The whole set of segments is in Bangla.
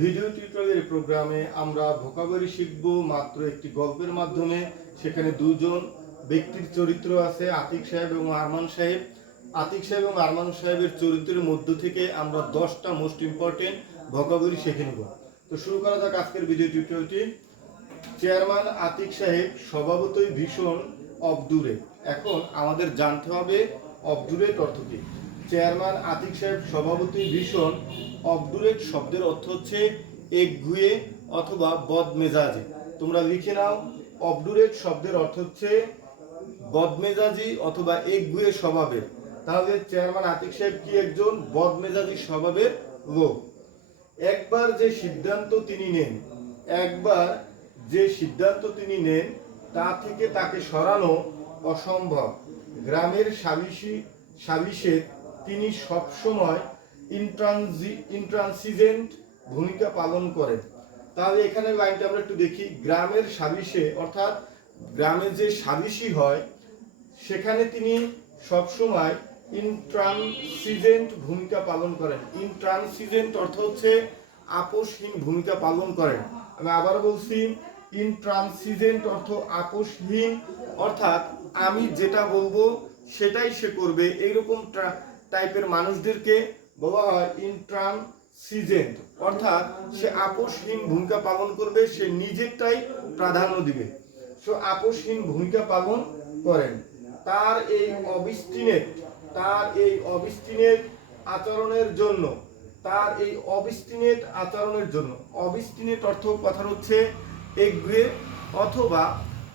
ভিডিও টিউটোরিয়াল প্রোগ্রামে আমরা ভোকাবুলারি শিখব মাত্র একটি গল্পের মাধ্যমে। সেখানে দুজন ব্যক্তির চরিত্র আছে, আতিক সাহেব এবং আরমান সাহেব। আতিক সাহেব এবং আরমান সাহেবের চরিত্রের মধ্য থেকে আমরা 10টা মোস্ট ইম্পর্টেন্ট ভোকাবুলারি শিখে নেব। তো শুরু করা যাক আজকের ভিডিও টিউটোরিয়ালটি। চেয়ারম্যান আতিক সাহেব স্বভাবতই ভীষণ অবদূরে। এখন আমাদের জানতে হবে অবদূরেট অর্থ কি। চেয়ারম্যান আতিক সাহেব স্বভাবতই ভীষণ অবদূরেট শব্দের অর্থ হচ্ছে একগুঁয়ে অথবা বদমেজাজি। তোমরা লিখে নাও, অবদূরেট শব্দের অর্থ হচ্ছে বদমেজাজি অথবা একগুঁয়ে স্বভাবের। তাহলে চেয়ারম্যান আতিক সাহেব কি একজন বদমেজাজি স্বভাবের লোক। একবার যে সিদ্ধান্ত তিনি নেন তা থেকে তাকে সরানো অসম্ভব। গ্রামের সালিশে তিনি সবসময় ইন্ট্রান্সিজেন্ট ভূমিকা পালন করেন। তাহলে এখানে লাইনটা আমরা একটু দেখি। গ্রামের সালিশে অর্থাৎ গ্রামে যে সালিশি হয় সেখানে তিনি সবসময় ইন্ট্রান্সিজেন্ট ভূমিকা পালন করেন। ইন্ট্রান্সিজেন্ট অর্থ হচ্ছে আপোষহীন ভূমিকা পালন করেন। আমি আবার বলছি, ইন্ট্রান্সিজেন্ট অর্থ আপোষহীন, অর্থাৎ আমি যেটা বলবো সেটাই সে করবে, এইরকম টাইপের মানুষদেরকে বলা হয় ইন্ট্রান্সিজেন্ট। অর্থাৎ সে আপোষহীন ভূমিকা পালন করবে, সে নিজেরটাই প্রাধান্য দিবে। সো আপোষহীন ভূমিকা পালন করেন। তার এই অবিস্টিনেট আচরণের জন্য অবিস্টিনেট অর্থ কথা হচ্ছে একগুঁয়ে, অথবা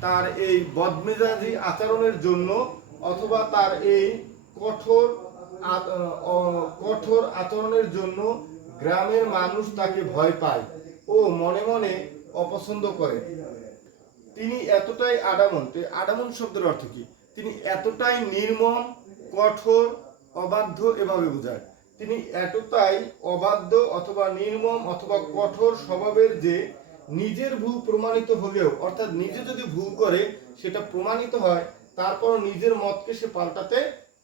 তার এই বদমেজাজি আচরণের জন্য, অথবা তার এই কঠোর আচরণের জন্য গ্রামের মানুষ তাকে ভয় পায় ও মনে মনে অপছন্দ করে। তিনি এতটাই আডামন্ট শব্দের অর্থ কি? তিনি এতটাই নির্মম, কঠোর, অবাধ্য এভাবে বোঝায়। তিনি এতটাই অবাধ্য অথবা নির্মম অথবা কঠোর স্বভাবের যে নিজের ভুল প্রমাণিত হলেও, অর্থাৎ নিজে যদি ভুল করে সেটা প্রমাণিত হয় তারপর নিজের মতকে সে পাল্টাতে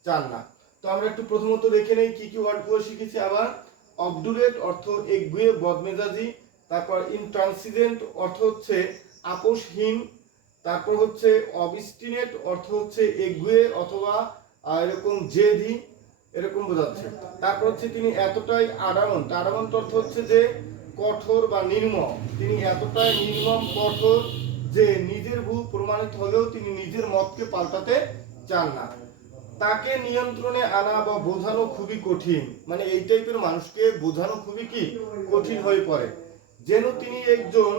চান না। তো আমরা একটু প্রথমত দেখে নেই কি কি ওয়ার্ডগুলো শিখেছি। আবার অবদূরেট অর্থ একগুঁয়ে বদমেজাজি, তারপর ইনট্রান্সিজেন্ট অর্থ হচ্ছে আপোষহীন, তারপর হচ্ছে অবিস্টিনেট অর্থ হচ্ছে একগুঁয়ে অথবা এরকম জেদি, এরকম বোঝাচ্ছে। তারপর হচ্ছে তিনি এতটাই আডামন্ট অর্থ হচ্ছে যে কঠোর বা নির্মম। তিনি এতটাই নির্মম, কঠোর যে নিজের ভুল প্রমাণিত হলেও তিনি নিজের মতকে পাল্টাতে চান না। তাকে নিয়ন্ত্রণে আনা বা বোঝানো খুবই কঠিন, মানে এই টাইপের মানুষকে বোঝানো খুবই কি কঠিন হয়ে পড়ে। যেন তিনি একজন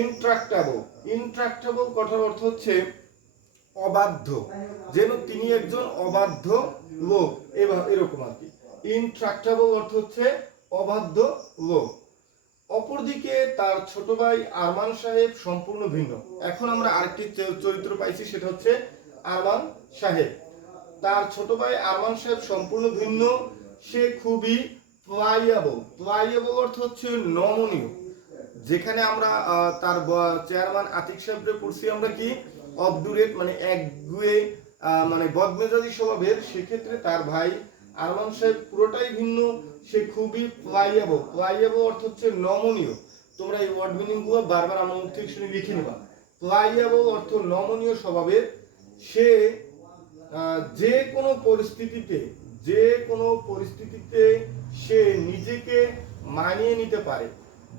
ইনট্রাক্টেবল কথার অর্থ হচ্ছে অবাধ্য, যেন তিনি একজন অবাধ্য লোক, এরকম আর কি। ইনট্রাক্টেবল অর্থ হচ্ছে অবাধ্য লোক। অপরদিকে তার ছোট ভাই আরমান সাহেব সম্পূর্ণ ভিন্ন। এখন আমরা আরেকটি চরিত্র পাইছি, সেটা হচ্ছে আরমান সাহেব। তার ছোট ভাই আরমান সাহেব সম্পূর্ণ ভিন্ন। সে খুবই প্লাইয়েবল অর্থ হচ্ছে নমনীয়। যেখানে আমরা তার চেয়ারম্যান আতিক সাহেবকে পড়ছি আমরা কি অবদূরেট মানে একগুঁয়ে মানে বদমেজাজি স্বভাবের, সেক্ষেত্রে তার ভাই আরমান সাহেব পুরোটাই ভিন্ন। সে খুবই প্লাইয়েবল অর্থ হচ্ছে নমনীয়। তোমরা এই ওয়ার্ড মিনিং গুলো বারবার আমার মুখ থেকে শুনে লিখে নিবা। প্লাইয়েবল অর্থ নমনীয় স্বভাবের। সে যে কোনো পরিস্থিতিতে সে নিজেকে মানিয়ে নিতে পারে।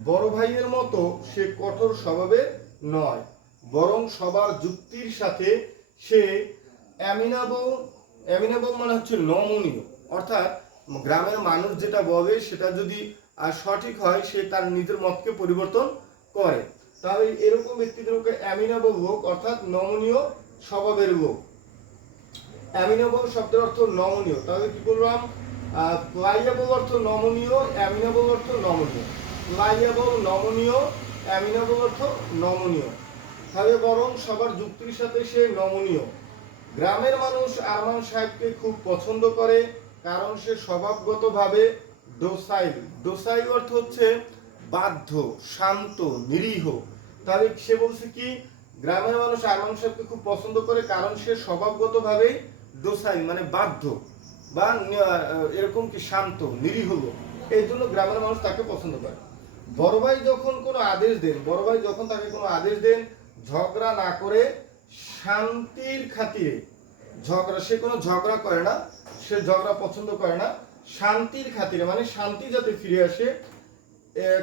বড় ভাইয়ের মতো সে কঠোর স্বভাবের নয়, বরং সবার যুক্তির সাথে সে অ্যামিনেবল মানে হচ্ছে নমনীয়। অর্থাৎ গ্রামের মানুষ যেটা বলে সেটা যদি সঠিক হয় সে তার নিজের মতকে পরিবর্তন করে। তাহলে এরকম ব্যক্তিদেরকে অ্যামিনেবল লোক অর্থাৎ নমনীয় স্বভাবের লোক। অ্যামিনেবল শব্দের অর্থ নমনীয়। তাহলে কি বললাম? প্লাইয়েবল অর্থ নমনীয়, অ্যামিনেবল অর্থ নমনীয়। প্লাইয়েবল নমনীয়, অ্যামিনেবল অর্থ নমনীয়। তাহলে বরং সবার যুক্তির সাথে সে নমনীয়। গ্রামের মানুষ আরমান সাহেবকে খুব পছন্দ করে কারণ সে স্বভাবগতভাবে ডোসাইল অর্থ হচ্ছে বাধ্য, শান্ত, নিরীহ। তাহলে সে বলছে কি গ্রামের মানুষ আরমান সাহেবকে খুব পছন্দ করে কারণ সে স্বভাবগতভাবেই ডোসাইল মানে বাধ্য বা এরকম কি শান্ত, নিরীহ লোক। এই জন্য গ্রামের মানুষ তাকে পছন্দ করে। বড় ভাই যখন কোনো আদেশ দেন, বড় ভাই যখন তাকে কোনো আদেশ দেন, ঝগড়া না করে শান্তির খাতিরে, সে কোনো ঝগড়া করে না, সে ঝগড়া পছন্দ করে না, শান্তির খাতিরে মানে শান্তি যাতে ফিরে আসে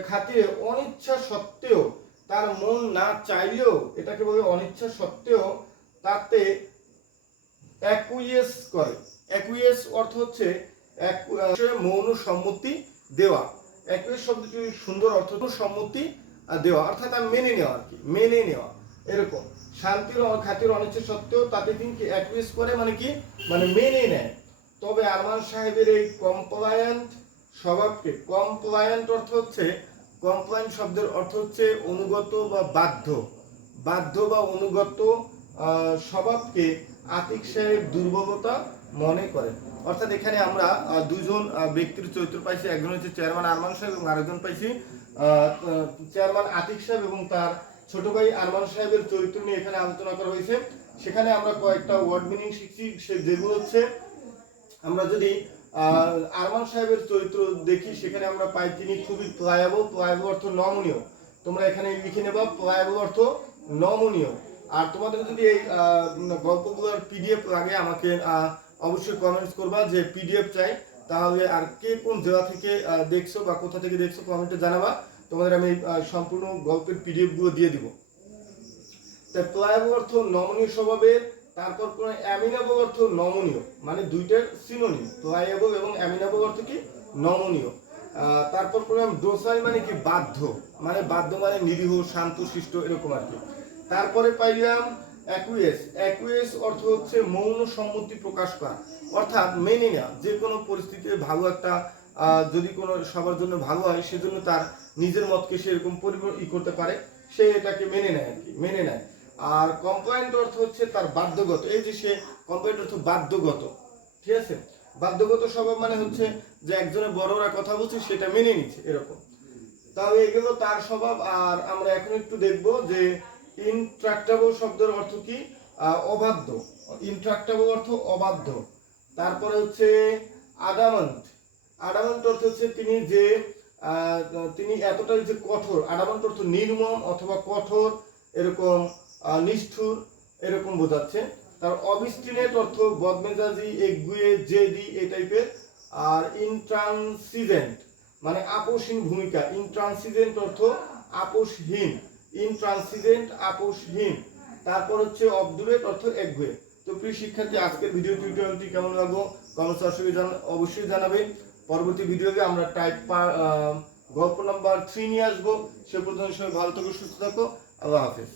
খাতিরে অনিচ্ছা সত্ত্বেও, তার মন না চাইলেও, এটাকে বলে অনিচ্ছা সত্ত্বেও তাতে অ্যাকুইয়েস করে। অ্যাকুইয়েস অর্থ হচ্ছে মৌন সম্মতি দেওয়া। অ্যাকুইয়েস শব্দটি সুন্দর অর্থ, সম্মতি দেওয়া অর্থাৎ মেনে নেওয়া আর কি, মেনে নেওয়া এরকম। শান্তির খাতির অনিচ্ছা সত্ত্বেও তাতে কিন্তু অ্যাকুইয়েস করে মানে কি, মানে মেনে নেয়। তবে আরমান সাহেবের এই কমপ্লায়েন্ট স্বভাবকে, কমপ্লায়েন্ট অর্থ হচ্ছে, কমপ্লায়েন্ট শব্দের অর্থ হচ্ছে অনুগত বা বাধ্য, বাধ্য বা অনুগত স্বভাবকে আতিক সাহেব দুর্বলতা মনে করেন। অর্থাৎ এখানে আমরা দুজন ব্যক্তির চরিত্র পাইছি, একজন হচ্ছে চেয়ারম্যান আরমান সাহেব এবং আরেকজন পাইছি চেয়ারম্যান আতিক সাহেব এবং তার ছোট ভাই আরমান সাহেবের চরিত্র নিয়ে এখানে আলোচনা করা হয়েছে। সেখানে আমরা কয়েকটা ওয়ার্ড মিনিং শিখছি, যেগুলো হচ্ছে আমরা যদি আরমান সাহেবের চরিত্র দেখি সেখানে আমরা পাই তিনি খুবই প্লায়েবল, প্লায়েবল অর্থ নমনীয়, তোমরা এখানে লিখে নেবা প্লায়েবল অর্থ নমনীয়। আর তোমাদের যদি এই গল্পগুলোর পিডিএফ লাগে আমাকে অবশ্যই কমেন্টস করবা যে পিডিএফ চাই, তাহলে আর কে কোন জেলা থেকে দেখছো বা কোথা থেকে দেখছো কমেন্টে জানাবা, তোমাদের আমি সম্পূর্ণ গল্পের পিডিএফ গুলো দিয়ে দিব। তাই প্লায়েবল অর্থ নমনীয় স্বভাবের, তারপর কোন অ্যামিনেবল অর্থ নমনীয়, মানে দুইটার সিনোনিম, প্লায়েবল এবং অ্যামিনেবল অর্থ কি নমনীয়। তারপর পেলাম ডোসাইল মানে কি বাধ্য, মানে বাধ্য মানে নিরীহ শান্ত শিষ্ট এরকম আর কি। তারপরে পাইলাম অ্যাকুইয়েস, অ্যাকুইয়েস অর্থ হচ্ছে মৌন সম্মতি প্রকাশ করা, অর্থাৎ মেনে নেওয়া, যে কোনো পরিস্থিতিতে ভালো একটা যদি কোনো সবার জন্য ভালো হয় সেজন্য তার নিজের মতকে সে এরকম পরিবর্তন করতে পারে, সে এটাকে মেনে নেয় আর কি, মেনে নেয়। আর কমপ্লায়েন্ট অর্থ হচ্ছে তার বাধ্যগত, এই যে সে কমপ্লায়েন্ট অর্থ বাধ্যগত, ঠিক আছে, বাধ্যগত স্বভাব মানে হচ্ছে যে একজনের বড়রা কথা বলছে সেটা মেনে নিচ্ছে এরকম। তাহলে এগুলো তার স্বভাব। আর আমরা এখন একটু দেখব যে ইনট্রাক্টেবল শব্দের অর্থ কি, অবাধ্য, ইনট্রাক্টেবল অর্থ অবাধ্য। তারপরে হচ্ছে আডামান্ট, আডামান্ট অর্থ হচ্ছে তিনি যে তিনি এতটাই যে কঠোর, আডামান্ট অর্থ নির্মম অথবা কঠোর এরকম নিষ্ঠুর এরকম বোঝাচ্ছে। তার অবিস্টিনেট অর্থ বদমেজাজি, একগুয়ে, জেদি এই টাইপের। আর ইনট্রান্সিজেন্ট মানে আপোষহীন ভূমিকা, ইনট্রান্সিজেন্ট অর্থ আপোষহীন, ইনট্রান্সিজেন্ট আপোষহীন। তারপর হচ্ছে অবদুলেট অর্থ একগুয়ে। তো প্রিয় শিক্ষার্থী, আজকের ভিডিও টিউটোরিয়ালটি কেমন লাগলো কমেন্টস অবশ্যই জানাবে। পরবর্তী ভিডিওতে আমরা টাইপ গল্প নাম্বার 3 নিয়ে আসবো। সে পর্যন্ত সবাই ভালো থাকো, সুস্থ থাকো, আল্লাহ হাফেজ।